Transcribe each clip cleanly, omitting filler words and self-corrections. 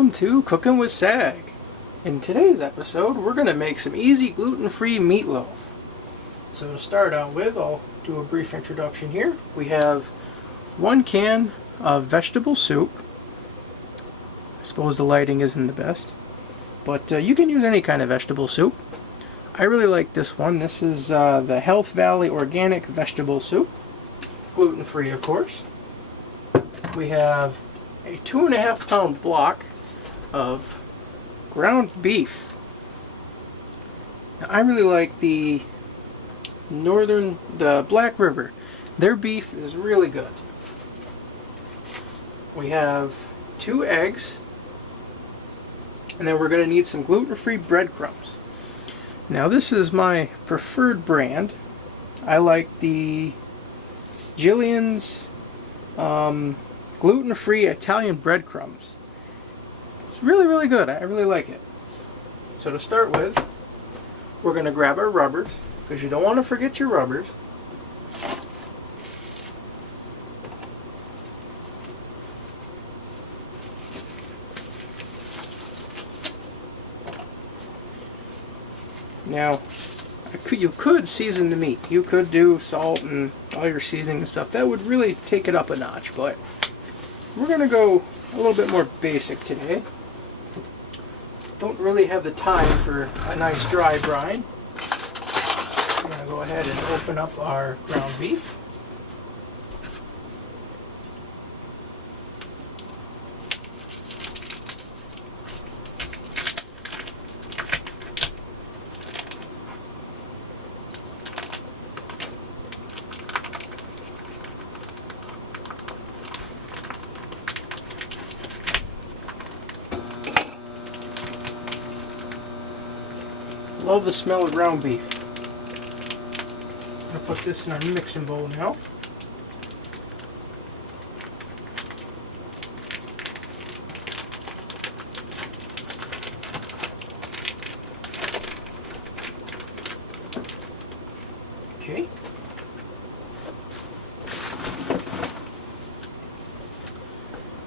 welcome to Cookin' with Sag. In today's episode, we're going to make some easy gluten-free meatloaf. So to start out with, I'll do a brief introduction here. We have 1 can of vegetable soup. I suppose the lighting isn't the best, but you can use any kind of vegetable soup. I really like this one. This is the Health Valley Organic Vegetable Soup. Gluten-free, of course. We have a 2.5 pound block of ground beef. Now, I really like the Black River. Their beef is really good. We have 2 eggs, and then we're going to need some gluten-free breadcrumbs. Now this is my preferred brand. I like the Jillian's gluten-free Italian breadcrumbs. It's really good. I really like it. So to start with, we're going to grab our rubbers, because you don't want to forget your rubbers. Now, you could season the meat. You could do salt and all your seasoning and stuff. That would really take it up a notch, but we're going to go a little bit more basic today. Don't really have the time for a nice dry brine. We're going to go ahead and open up our ground beef. Love the smell of ground beef. I'm going to put this in our mixing bowl now. Okay.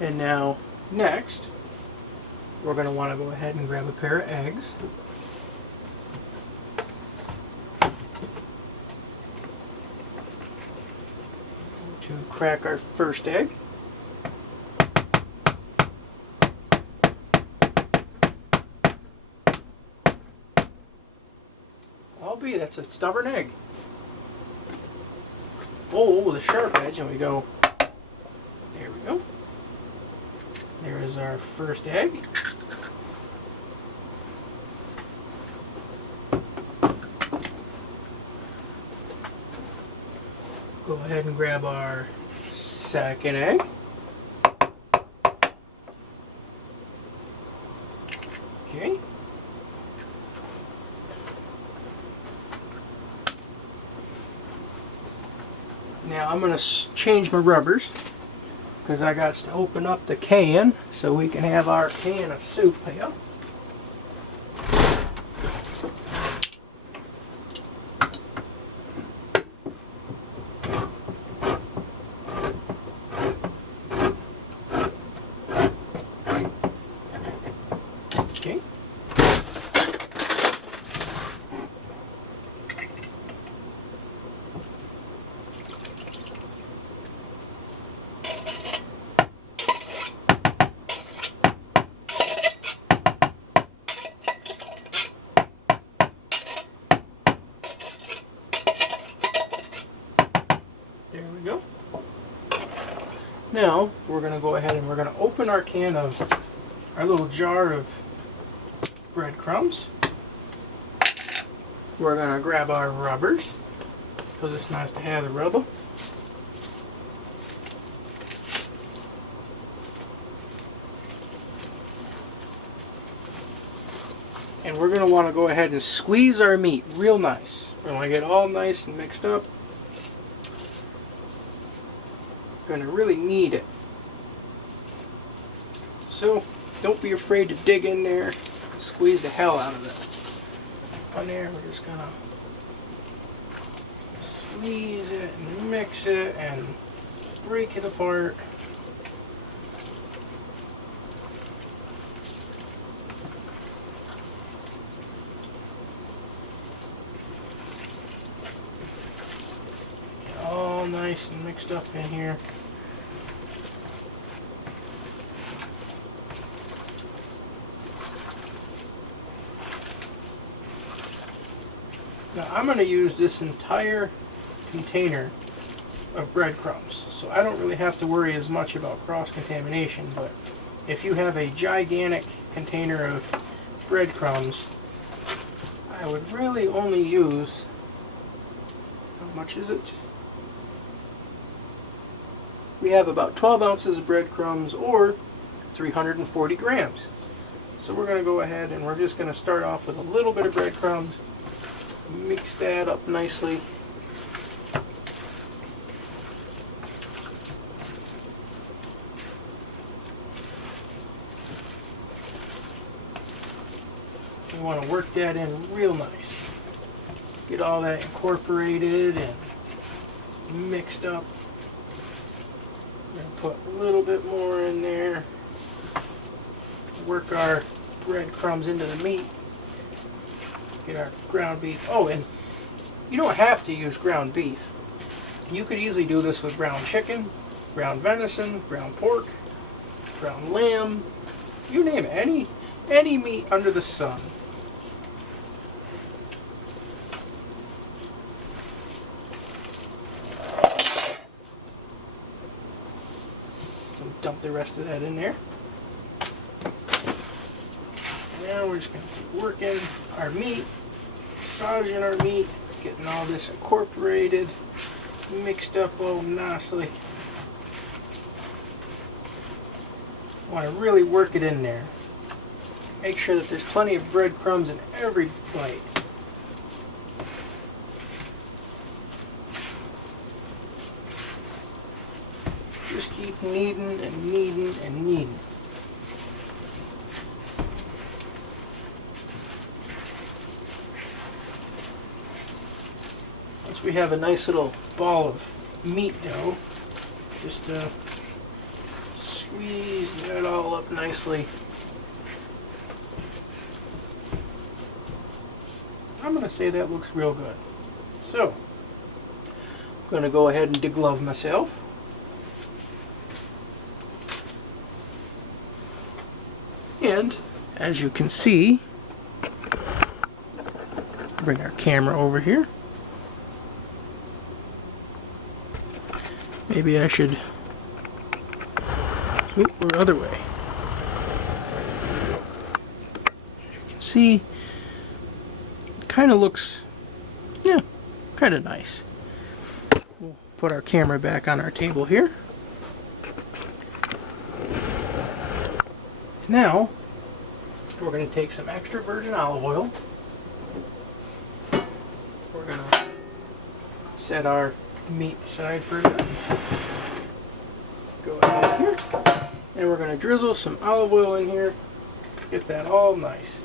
And now, next, we're going to want to go ahead and grab a pair of eggs. To crack our first egg. That's a stubborn egg. Bowl with a sharp edge, and we go. There we go. There is our first egg. Go ahead and grab our second egg. Okay. Now I'm going to change my rubbers because I got to open up the can so we can have our can of soup here. Okay. There we go. Now we're going to go ahead and we're going to open our can of our little jar of breadcrumbs. We're going to grab our rubbers because it's nice to have the rubber. And we're going to want to go ahead and squeeze our meat real nice. We want to get it all nice and mixed up. Going to really knead it. So don't be afraid to dig in there and squeeze the hell out of it. On there, we're just gonna squeeze it and mix it and break it apart. mixed up in here. Now I'm going to use this entire container of breadcrumbs, so I don't really have to worry as much about cross-contamination, but if you have a gigantic container of breadcrumbs, I would really only use, how much is it? We have about 12 ounces of breadcrumbs, or 340 grams. So we're going to go ahead and we're just going to start off with a little bit of breadcrumbs, mix that up nicely. We want to work that in real nice. Get all that incorporated and mixed up. We're going to put a little bit more in there. Work our breadcrumbs into the meat. Get our ground beef. Oh, and you don't have to use ground beef. You could easily do this with ground chicken, ground venison, ground pork, ground lamb, you name it. Any meat under the sun. Dump the rest of that in there. Now we're just going to keep working our meat, massaging our meat, getting all this incorporated, mixed up all nicely. Want to really work it in there. Make sure that there's plenty of breadcrumbs in every bite. Just keep kneading and kneading and kneading. Once we have a nice little ball of meat dough, just squeeze that all up nicely. I'm going to say that looks real good. So, I'm going to go ahead and deglove myself. And as you can see, bring our camera over here. Maybe I should, or other way. As you can see, it kind of looks, yeah, kind of nice. We'll put our camera back on our table here. Now, we're going to take some extra virgin olive oil. We're going to set our meat aside for a minute. Go ahead here. And we're going to drizzle some olive oil in here. Get that all nice.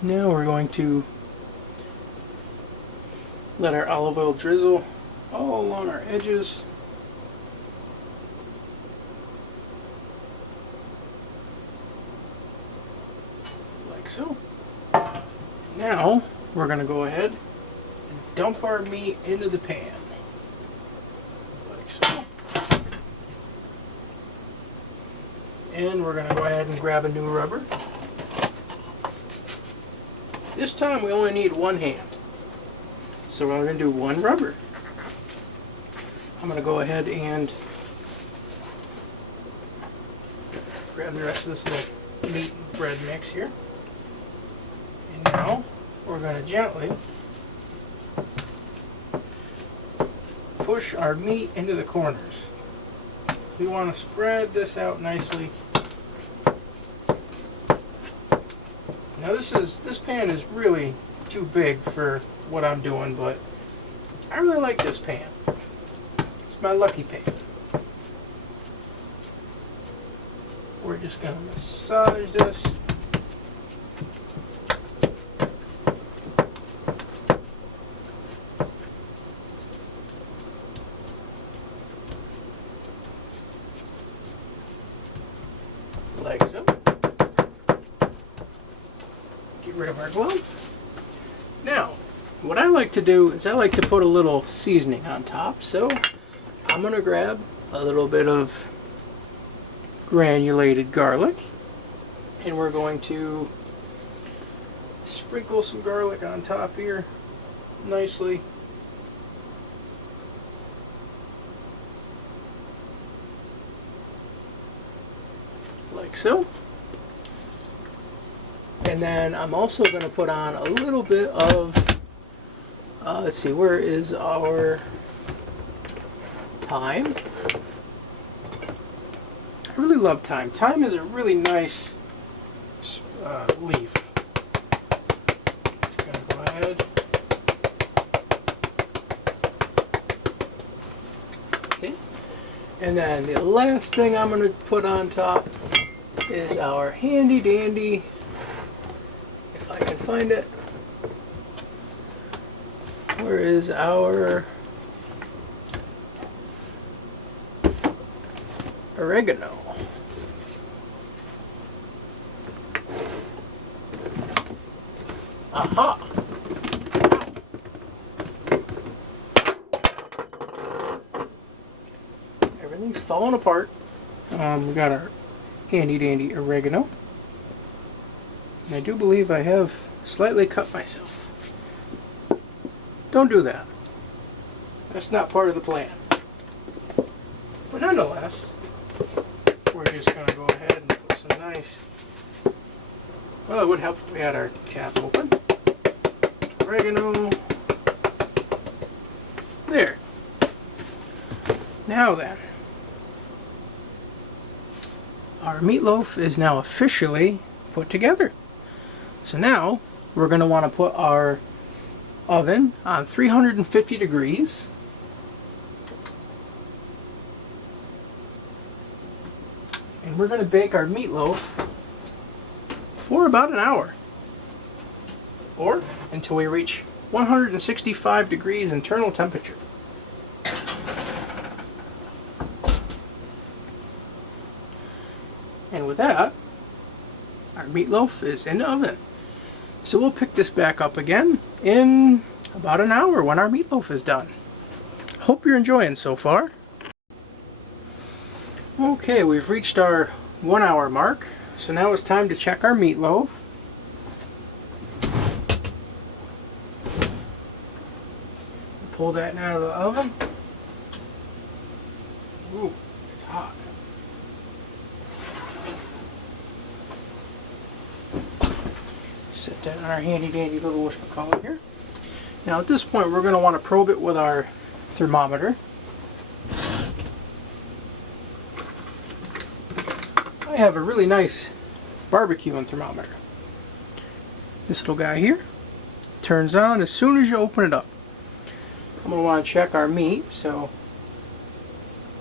Now we're going to let our olive oil drizzle all along our edges. Like so. Now we're going to go ahead and dump our meat into the pan. Like so. And we're going to go ahead and grab a new rubber. This time we only need one hand. So we're going to do one rubber. I'm going to go ahead and grab the rest of this little meat and bread mix here. And now we're going to gently push our meat into the corners. We want to spread this out nicely. Now this pan is really too big for what I'm doing, but I really like this pan. It's my lucky pan. We're just going to massage this. Like so. like to do is I like to put a little seasoning on top. So I'm going to grab a little bit of granulated garlic, and we're going to sprinkle some garlic on top here nicely. Like so. And then I'm also going to put on a little bit of, let's see, where is our thyme? I really love thyme. Thyme is a really nice leaf. Just going to go ahead. Okay. And then the last thing I'm going to put on top is our handy dandy, if I can find it, where is our oregano? Aha! Everything's falling apart. We got our handy dandy oregano. And I do believe I have slightly cut myself. Don't do that. That's not part of the plan. But nonetheless, we're just going to go ahead and put some nice... Well, it would help if we had our cap open. Oregano. There. Now then, our meatloaf is now officially put together. So now we're going to want to put our oven on 350 degrees. And we're going to bake our meatloaf for about an hour. Or until we reach 165 degrees internal temperature. And with that, our meatloaf is in the oven. So we'll pick this back up again in about an hour when our meatloaf is done. Hope you're enjoying so far. Okay, we've reached our 1 hour mark. So now it's time to check our meatloaf. Pull that out of the oven. Ooh, it's hot. Set that on our handy dandy little whatchamacallit here. Now at this point we're going to want to probe it with our thermometer. I have a really nice barbecuing thermometer. This little guy here turns on as soon as you open it up. I'm going to want to check our meat. So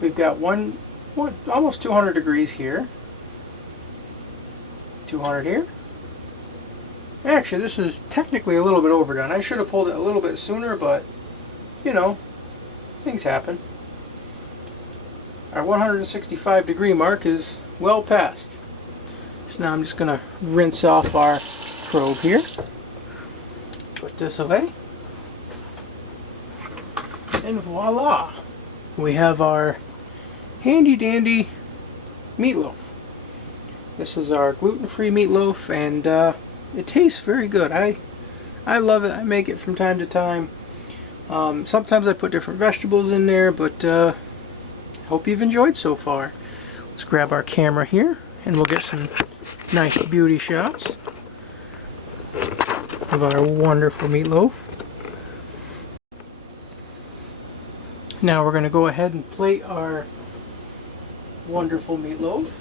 we've got almost 200 degrees here. 200 here. Actually, this is technically a little bit overdone. I should have pulled it a little bit sooner, but you know, things happen. Our 165 degree mark is well past. So now I'm just going to rinse off our probe here. Put this away. And voila! We have our handy dandy meatloaf. This is our gluten-free meatloaf, and it tastes very good. I love it. I make it from time to time. Sometimes I put different vegetables in there, but hope you've enjoyed so far. Let's grab our camera here and we'll get some nice beauty shots of our wonderful meatloaf. Now we're going to go ahead and plate our wonderful meatloaf.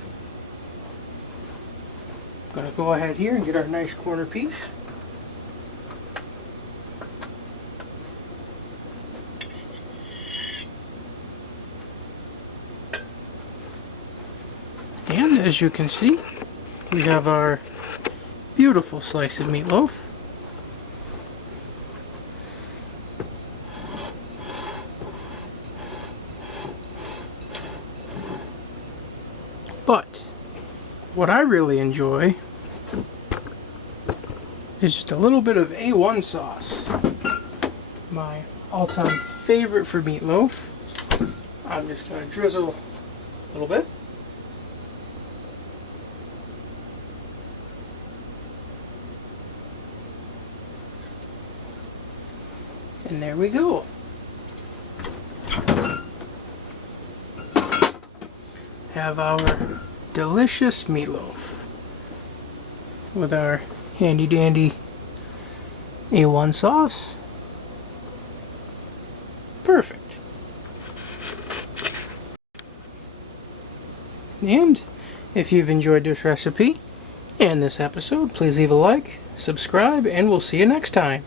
I'm going to go ahead here and get our nice corner piece. And as you can see, we have our beautiful slice of meatloaf. But what I really enjoy is just a little bit of A1 sauce my all-time favorite for meatloaf. I'm just going to drizzle a little bit. And there we go. Have our delicious meatloaf with our handy dandy A1 sauce. Perfect. And if you've enjoyed this recipe and this episode, please leave a like, subscribe, and we'll see you next time.